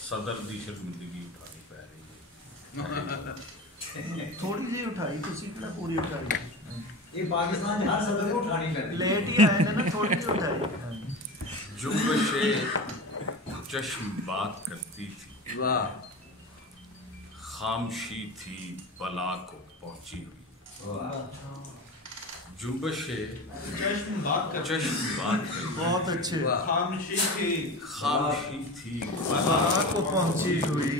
सदर दी शर्मिंदगी उठानी पै रही है। थोड़ी जी उठाई तुसी किहड़ा पूरी उठाई ये पाकिस्तान हर सदर को उठानी पड़ती लेट ही आए ना थोड़ी जी उठाई। जुम्बशे चश्म बात करती थी, वाह खामशी थी बला को पहुंची हुई। वाह जुम्बशे चश्म बात करती बहुत अच्छे खामोशी थी बला को पहुंची हुई।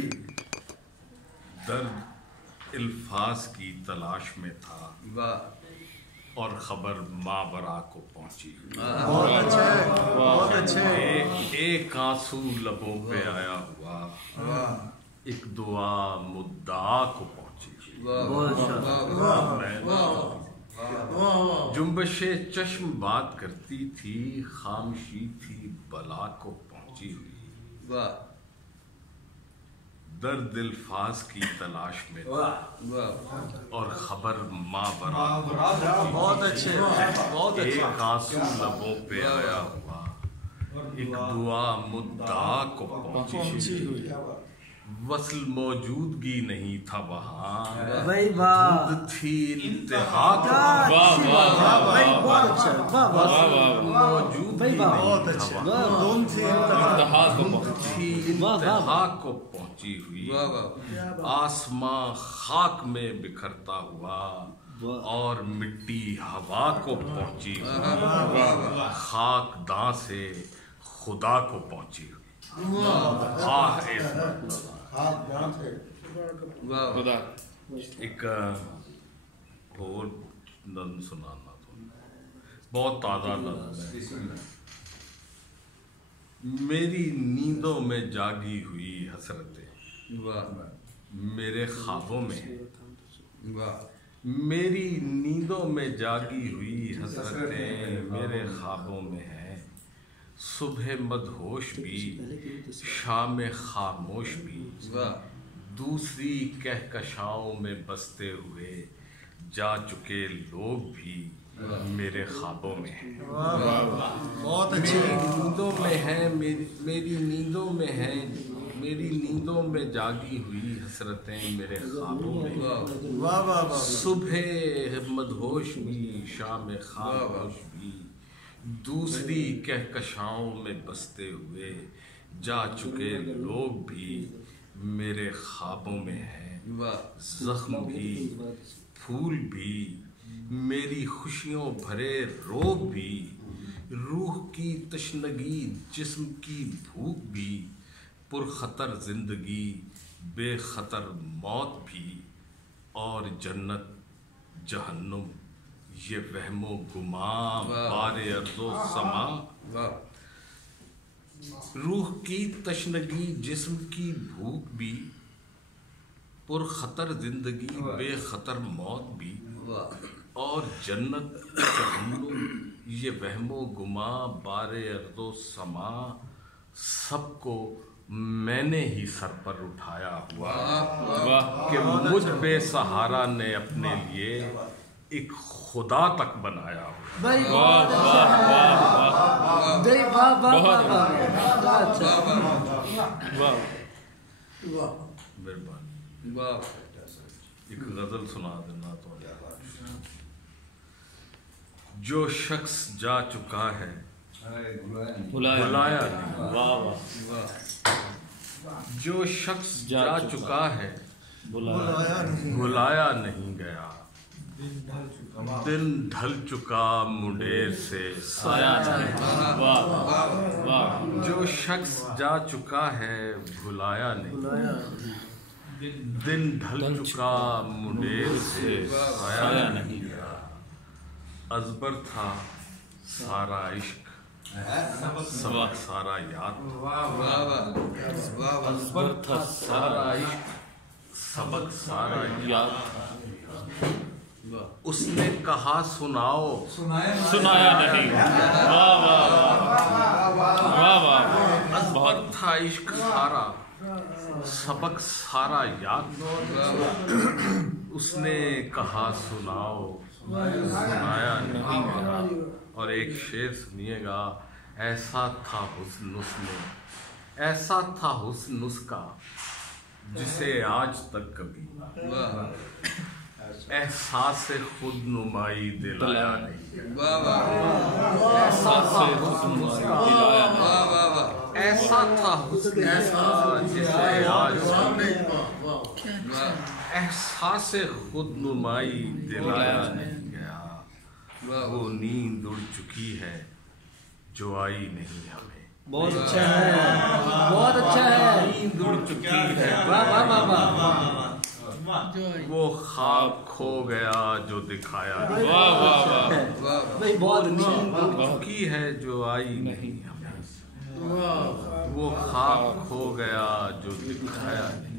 दर्द इल्फाज की तलाश में था वाह और खबर मावरा को पहुंची हुई। बहुत अच्छे बहुत अच्छे। एक आंसू लबों पे आया हुआ, वाह एक दुआ मुद्दा को पहुंची हुई। वाह जुम्बशे चश्म बात करती थी, खामशी थी बला को पहुंची हुई। वाह दर्द इल्फाज की तलाश में था वाह और खबर मावरा बहुत अच्छे बहुत अच्छे। एक आंसू लबों पे आया हुआ, एक दुआ मुद्दा को पहुंची हुई। वसल मौजूदगी नहीं था वहाँ, भाई वाह धुंध थी इंतहा इंतहा को पहुंची हुई। आसमां खाक में बिखरता हुआ और मिट्टी हवा को पहुंची हुई। खाक दां से खुदा को पहुंची हुई। एक और नज़्म सुनाना तो बहुत ताज़ा नज़्म है। मेरी नींदों में जागी हुई हसरतें मेरे ख्वाबों में है। मेरी नींदों में जागी हुई हसरतें मेरे ख्वाबों में है। सुबह मदहोश भी शाम खामोश भी दूसरी कहकशाओं में बसते हुए जा चुके लोग भी मेरे ख्वाबों में हैं। बहुत अच्छे। मेरी नींदों में है, मेरी नींदों में है, मेरी नींदों में जागी हुई हसरतें मेरे ख्वाबों में। वाह वाह वाह। सुबह मदहोश भी शाम खामोश भी दूसरी कहकशाओं में बसते हुए जा चुके लोग भी मेरे ख्वाबों में हैं। जख्म भी फूल भी मेरी खुशियों भरे रोग भी, रूह की तशनगी जिस्म की भूख भी, पुरखतर जिंदगी बेखतर मौत भी, और जन्नत जहन्नुम ये वहमो गुमा बारे अर्ज़ो समा। रूह की तशनगी जिस्म की भूख भी, पुरखतर जिंदगी बेखतर मौत भी, और जन्नत जहन्नुम ये वहमो गुमा बारे अर्ज़ो समा, सबको मैंने ही सर पर उठाया हुआ कि मुझ बेसहारा ने अपने लिए एक खुदा तक बनाया हुआ। भाई वाह वाह वाह मेहरबानी। एक गजल सुना देना तो। जो शख्स जा चुका है भुलाया नहीं। वाह वाह। जो शख्स जा चुका है भुलाया नहीं गया। दिन ढल चुका मुंडेर से साया नहीं। वाह वाह। जो शख्स जा चुका है भुलाया नहीं। दिन ढल चुका मुंडेर से साया नहीं। अजबर था सारा इश्क सबक सारा याद। अजबर था सारा इश्क सबक सारा याद। उसने कहा सुनाओ सुनाया नहीं। वाह वाह वाह वाह। अजबर था इश्क सारा सबक सारा याद। उसने कहा सुनाओ सुनाया नहीं गया। और एक शेर सुनिएगा। ऐसा था हुस्न उसने ऐसा था हुस्न उसका जिसे आज तक कभी एहसास खुद नुमाई दिलाया नहीं। ऐसा था हुस्न उसका, ऐसा था हुस्न उसका जिसे आज एहसास खुद नुमाई दिलाया नहीं गया। वो नींद उड़ चुकी है जो आई नहीं हमें। बहुत अच्छा है, बहुत अच्छा है। नींद उड़ चुकी है, वाह वाह वाह वाह। वो ख्वाब खो गया जो दिखाया नहीं। वाह वाह वाह नहीं, बहुत नींद अच्छा। उड़ चुकी है जो आई नहीं हमें। वो ख्वाब खो गया जो दिखाया नहीं।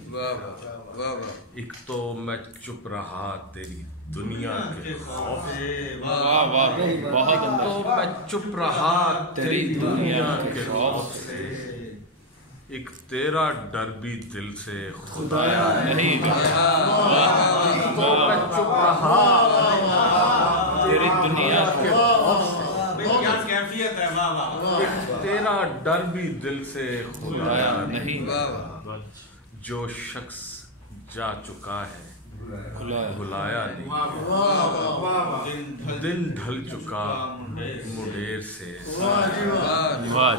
एक तो मैं चुप रहा तेरी दुनिया के खौफ से, वाह वाह बहुत तो अंदर मैं चुप रहा तेरी दुनिया के खौफ से। एक तेरा डर भी दिल से खुदाया नहीं तो मैं चुप रहा तेरी दुनिया के खौफ से। क्या कैफियत है, वाह वाह। एक तेरा डर भी दिल से खुदाया नहीं जो शख्स जा चुका है खुलाया बुलाया नहीं। दिन ढल चुका मुंडेर से। वाह